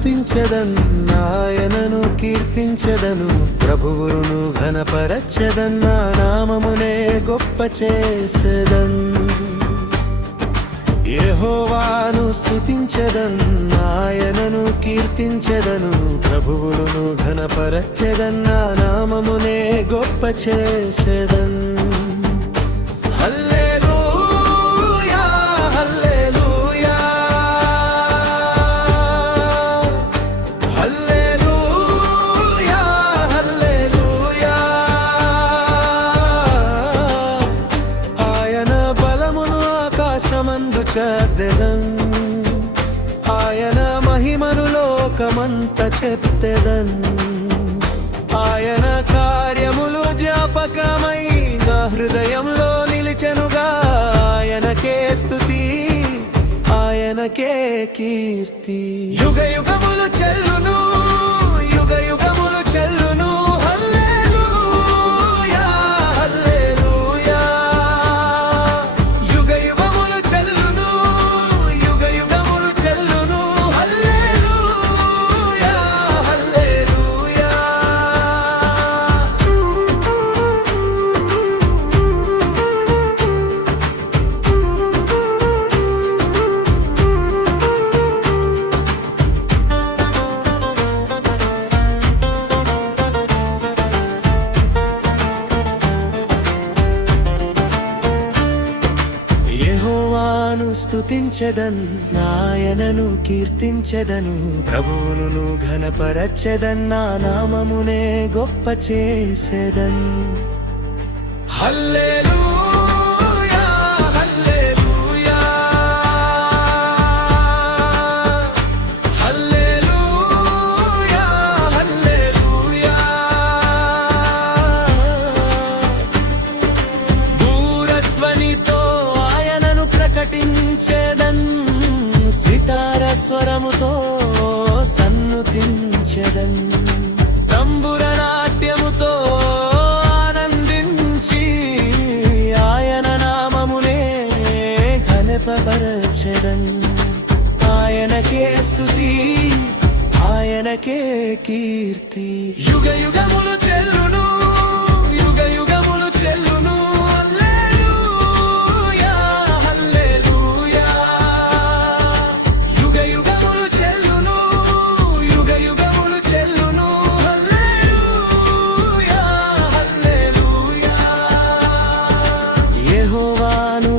స్తుతించెదన్ ఆయనను కీర్తించెదను ప్రభువును ఘనపరచెదన్ నా నామమునే గొప్ప చేసెదన్ యెహోవాను స్తుతించెదన్ ఆయనను కీర్తించెదను ప్రభువును ఘనపరచెదన్ నా నామమునే గొప్ప చేసెదన్ హల్లెలూయా హల్లెలూయా హల్లెలూయా హల్లెలూయా ఆయన బలమును ఆకాశమందు చాటెదన్ ఆయన మహిమను లోకమంత చెప్తెదన్ ఆయన కార్యములు జ్ఞాపకమై నా హృదయంలో నిలిచెనుగా ఆయనకే స్తుతి ఆయనకే కీర్తి యుగ యుగములు చెల్లును యుగ యుగములు చెల్లును హల్లెలూయా హల్లెలూయా యుగ యుగములు చెల్లును యుగ యుగములు చెల్లును హల్లెలూయా హల్లెలూయా యెహోవాను స్తుతించెదన్ ఆయనను కీర్తించెదను ప్రభువును ఘనపరచెదన్ నా నామమునే గొప్ప చేసెదన్ హల్లెలూయా హల్లెలూయా హల్లెలూయా హల్లెలూయా దూరధ్వనితో ప్రకటించెదన్ సితార స్వరముతో సన్నుతించెదన్ తంబుర నాట్యముతో ఆనందించి ఆయన నామమునే ఘనపరచెదన్ ఆయనకే స్తుతి ఆయనకే కీర్తి యుగ యుగములు చెల్లును యుగ యుగములు చెల్లును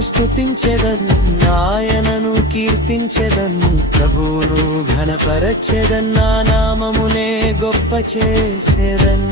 స్తుతించెదన్ ఆయనను కీర్తించెదన్ ప్రభువును ఘనపరచెదన్ నా నామమునే గొప్ప చేసెదన్